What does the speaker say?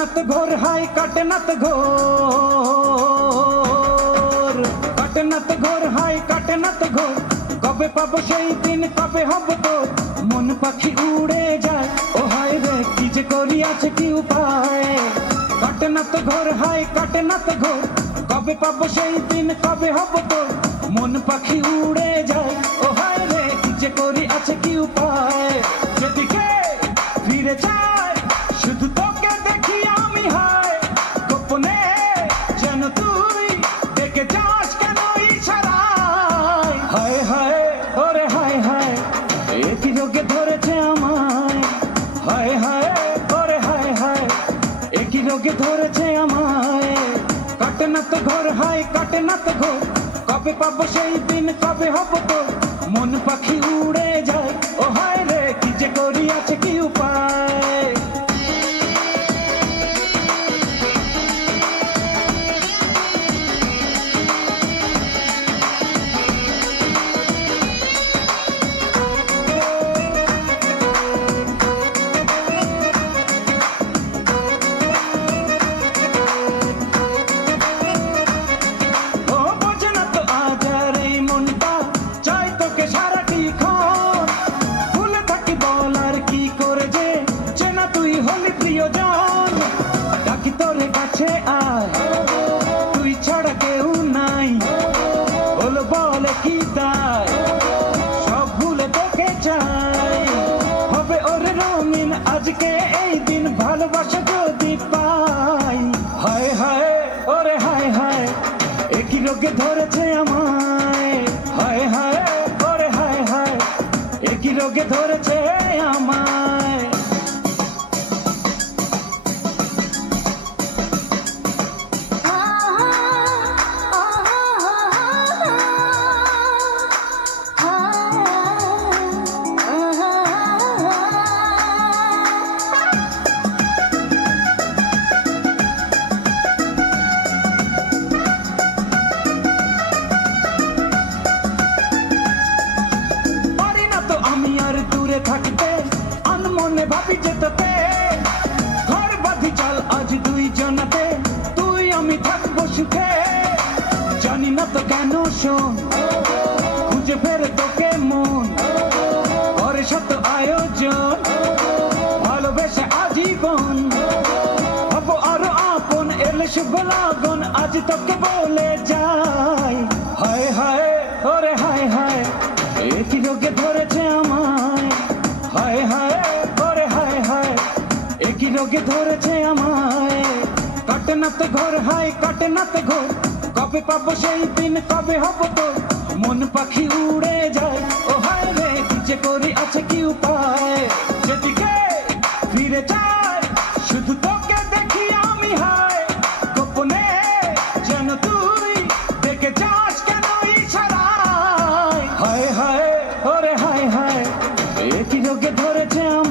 না তো ঘোর হাই কাটে না তো ঘোর, কাটে না তো ঘোর হাই কাটে না তো ঘোর। কবে পাবো সেই দিন, কবে হব তোর? মন পাখি উড়ে যায়, ও হায় রে কি যে করি আছে কি উপায়। কাটে না তো ঘোর হাই কাটে না তো ঘোর, কবে পাবো সেই দিন, কবে হব তোর? মন পাখি উড়ে যায়, ও হায় রে কি যে করি আছে কি উপায়। যেদিকে ফিরে যায় শুধু তোকে দেখি আমি, হায় গোপনে যেন তুই দেখে যাস কেন ইশারায়। হায় হায় ওরে হায় হায়, একই রোগে ধরেছে আমায়। হায় হায় ওরে হায় হায়, একই রোগে ধরেছে আমায়। কাটে না তো ঘোর হায় কাটে না তো ঘোর, কবে পাবো সেই দিন, কবে হব তোর? মন পাখি উড়ে যায়, ও হায় রে কি যে করি আছে কি উপায়। তুই ছাড়া কেউ নাই, বলো বলে কি তাই, সব ভুলে তোকে চাই। হবে ওরে রঙিন আজকে এই দিন, ভালোবাসা যদি পাই। হায় হায় ওরে হায় হায়, একই রোগে ধরেছে আমায়। হায় হায় ওরে হায় হায়, একই রোগে ধরেছে আমায়। থাকতে আনমনে ভাবি যেতে, ঘর বাঁধি চল আজ দুই জনাতে, তুই আমি থাকবো সুখে। জানি না তো কেন শোন, খুঁজে ফেরে তোকে মন, করে শত আয়োজন, ভালোবেসে আজীবন হব আরো আপন। এলে শুভ লাগন আজ তোকে বলে যাই। হায় হায় ওরে হায় হায়, একই রোগে ধরেছে আমায়। হায় হায় ওরে হায় হায়, একই রোগে ধরেছে আমায়। কাটে না তো ঘোর হায় কাটে না তো ঘোর, কবে পাবো সেই দিন, কবে হব তোর? মন পাখি উড়ে যায়, ও হায় রে কি যে করি আছে কি উপায়। যেদিকে ফিরে যায় শুধু তোকে দেখি আমি, হায় গোপনে যেন তুই দেখে যাস কেন ইশারায়। হায় হায় ওরে হায় হায়, একই রোগে ধরেছে আমায়।